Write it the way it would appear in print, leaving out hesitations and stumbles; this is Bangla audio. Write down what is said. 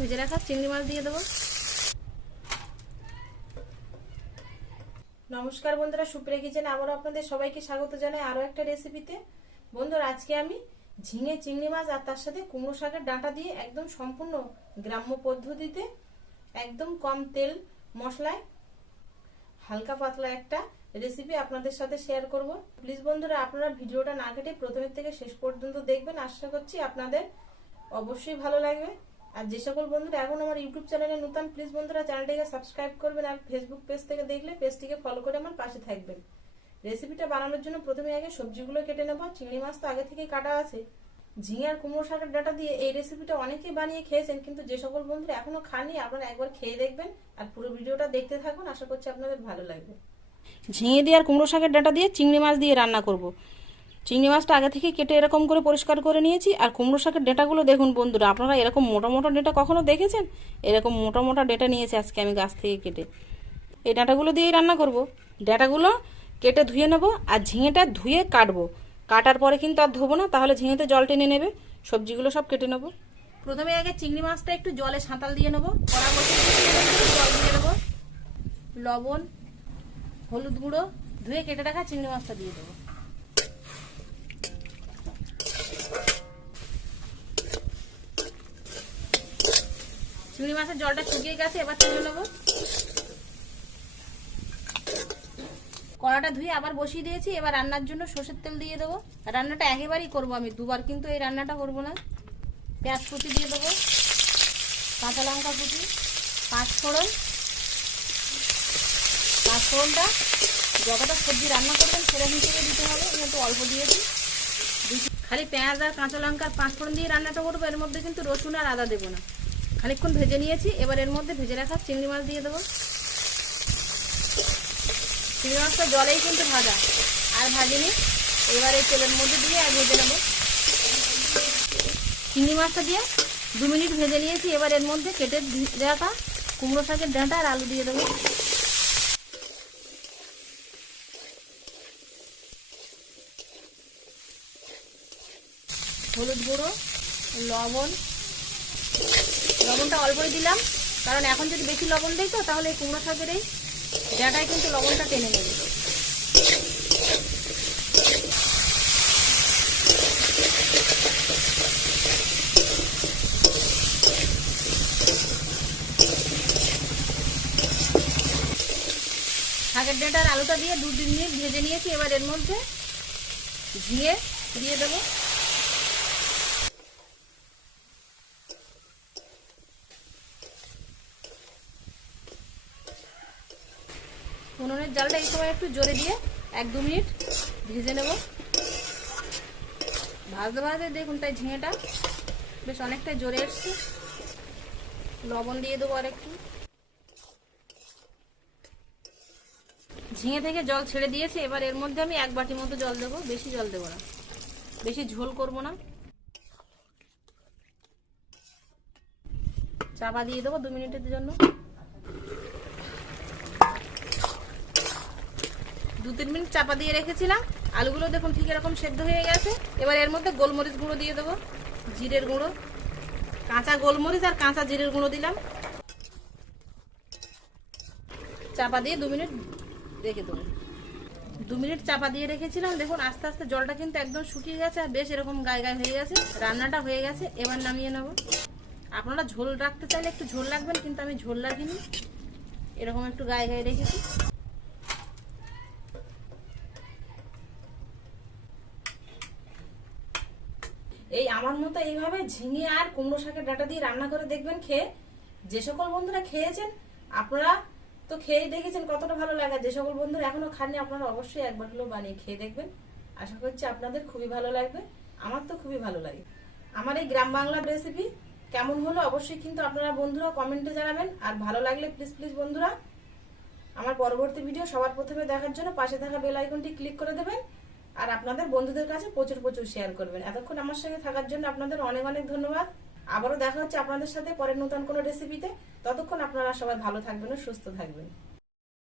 ভেজে রাখা চিংড়ি মাছ দিয়ে দেবো। নমস্কার বন্ধুরা, সুপ্রিয়া কিচেনে আবারও আপনাদের সবাইকে স্বাগত জানাই আরো একটা রেসিপিতে। বন্ধুরা, আজকে আমি ঝিঙে চিংড়ি মাছ আর তার সাথে কুমড়ো শাকের ডাঁটা দিয়ে একদম সম্পূর্ণ গ্রাম্য পদ্ধতিতে একদম কম তেল মশলায় হালকা পাতলা একটা রেসিপি আপনাদের সাথে শেয়ার করব। প্লিজ বন্ধুরা, আপনারা ভিডিওটা না কেটে প্রথমের থেকে শেষ পর্যন্ত দেখবেন। আশা করছি আপনাদের অবশ্যই ভালো লাগবে। আর যে সকল বন্ধুরা এখন আমার ইউটিউব চ্যানেলে নতুন, প্লিজ বন্ধুরা চ্যানেলটিকে সাবস্ক্রাইব করবেন। আর ফেসবুক পেজ থেকে দেখলে পেজটিকে ফলো করে আমার পাশে থাকবেন। রেসিপিটা বানানোর জন্য প্রথমে আগে সবজিগুলো কেটে নেব। চিংড়ি মাছ তো আগে থেকেই কাটা আছে। ঝিঙে আর কুমড়ো শাকের ডাঁটা দিয়ে এই রেসিপিটা অনেকেই বানিয়ে খেয়েছেন, কিন্তু যে সকল বন্ধুরা এখনো খাননি আপনারা একবার খেয়ে দেখবেন আর পুরো ভিডিওটা দেখতে থাকুন। আশা করছি আপনাদের ভালো লাগবে। ঝিঙে দিয়ে আর কুমড়ো শাকের ডাঁটা দিয়ে চিংড়ি মাছ দিয়ে রান্না করব। চিংড়ি মাছটা আগে থেকে কেটে এরকম করে পরিষ্কার করে নিয়েছি। আর কুমড়ো শাকের ডেটাগুলো দেখুন বন্ধুরা, আপনারা এরকম মোটা মোটা ডেটা কখনো দেখেছেন? এরকম মোটা মোটা ডেটা নিয়েছি আজকে আমি গাছ থেকে কেটে। এই ডাঁটাগুলো দিয়েই রান্না করব। ডাঁটাগুলো কেটে ধুয়ে নেব আর ঝিঙেটা ধুয়ে কাটবো। কাটার পরে কিন্তু আর ধোবো না, তাহলে ঝিঙেতে জল টেনে নেবে। সবজিগুলো সব কেটে নেব। প্রথমে আগে চিংড়ি মাছটা একটু জলে সাঁতাল দিয়ে নেবো। কড়া বসিয়ে জল দিয়ে নেবো। লবণ, হলুদ গুঁড়ো, ধুয়ে কেটে রাখা চিংড়ি মাছটা দিয়ে দেবো। চিংড়ি মাছের জলটা শুকিয়ে গেছে, এবার তুলে নেবো। কড়াটা ধুয়ে আবার বসিয়ে দিয়েছি। এবার রান্নার জন্য সরষের তেল দিয়ে দেবো। রান্নাটা একেবারেই করবো আমি, দুবার কিন্তু এই রান্নাটা করবো না। পেঁয়াজ কুচি দিয়ে দেবো, কাঁচা লঙ্কা কুচি, পাঁচফোড়ন। পাঁচফোড়নটা যতটা সবজি রান্না করবেন সেরকম হিসেবে দিতে হবে, আমি একটু অল্প দিয়েছি। খালি পেঁয়াজ আর কাঁচা লঙ্কার পাঁচফোড়ন দিয়ে রান্নাটা করবো, এর মধ্যে কিন্তু রসুন আর আদা দেবো না। খানিকক্ষণ ভেজে নিয়েছি, এবার এর মধ্যে ভেজে রাখা চিংড়ি মাছ দিয়ে দেবো। চিংড়ি মাছটা জলেই কিন্তু ভাজা, আর ভাজিনি। এবার এই তেলের মধ্যে দিয়ে আর ভেজে নেবো। চিংড়ি মাছটা দিয়ে 2 মিনিট ভেজে নিয়েছি। এবার এর মধ্যে কেটে রাখা কুমড়ো শাকের ডাঁটা আর আলু দিয়ে দেবো। হলুদ গুঁড়ো, লবণটা অল্পই দিলাম, কারণ এখন যদি বেশি লবণ দিই তো তাহলে এই কুমড়ো শাকের এই ডাঁটায় কিন্তু লবণটা টেনে নেবে। শাকের ডাঁটার আলুটা দিয়ে 2-3 মিনিট ভেজে নিয়েছি। এবার এর মধ্যে ঝিঙে দিয়ে দেবো। উনুনের জালটা এই সময় একটু জোরে দিয়ে 1-2 মিনিট ভেজে নেব। ভাজতে ভাজতে দেখুন তাই ঝিঙেটা বেশ অনেকটাই জোরে এসছে। লবণ দিয়ে দেবো আর একটু। ঝিঙে থেকে জল ছেড়ে দিয়েছে। এবার এর মধ্যে আমি 1 বাটি মতো জল দেবো, বেশি জল দেবো না, বেশি ঝোল করব না। চাপা দিয়ে দেবো 2 মিনিটের জন্য। 2-3 মিনিট চাপা দিয়ে রেখেছিলাম। আলুগুলো দেখুন ঠিক এরকম সেদ্ধ হয়ে গেছে। এবার এর মধ্যে গোলমরিচ গুঁড়ো দিয়ে দেবো, জিরের গুঁড়ো, কাঁচা গোলমরিচ আর কাঁচা জিরের গুঁড়ো দিলাম। চাপা দিয়ে 2 মিনিট রেখে দেবো। 2 মিনিট চাপা দিয়ে রেখেছিলাম। দেখুন আস্তে আস্তে জলটা কিন্তু একদম শুকিয়ে গেছে আর বেশ এরকম গায়ে গায়ে হয়ে গেছে। রান্নাটা হয়ে গেছে, এবার নামিয়ে নেব। আপনারা ঝোল রাখতে চাইলে একটু ঝোল রাখবেন, কিন্তু আমি ঝোল রাখিনি, এরকম একটু গায়ে গায়ে রেখেছি। এই আমার মতো এইভাবে ঝিঙে আর কুমড়ো শাকের ডাঁটা দিয়ে রান্না করে দেখবেন খেয়ে। যে সকল বন্ধুরা খেয়েছেন আপনারা তো খেয়ে দেখেছেন কতটা ভালো লাগে। যে সকল বন্ধুরা এখনো খাননি আপনারা অবশ্যই একবার হলেও বানিয়ে খেয়ে দেখবেন। আশা করছি আপনাদের খুবই ভালো লাগবে। আমার তো খুবই ভালো লাগে। আমার এই গ্রাম বাংলার রেসিপি কেমন হলো অবশ্যই কিন্তু আপনারা বন্ধুরা কমেন্টে জানাবেন। আর ভালো লাগলে প্লিজ বন্ধুরা আমার পরবর্তী ভিডিও সবার প্রথমে দেখার জন্য পাশে থাকা বেল আইকনটি ক্লিক করে দেবেন। আর আপনাদের বন্ধুদের কাছে প্রচুর শেয়ার করবেন। এতক্ষণ আমার সঙ্গে থাকার জন্য আপনাদের অনেক ধন্যবাদ। আবারও দেখা হচ্ছে আপনাদের সাথে পরের নতুন কোনো রেসিপিতে। ততক্ষণ আপনারা সবাই ভালো থাকবেন ও সুস্থ থাকবেন।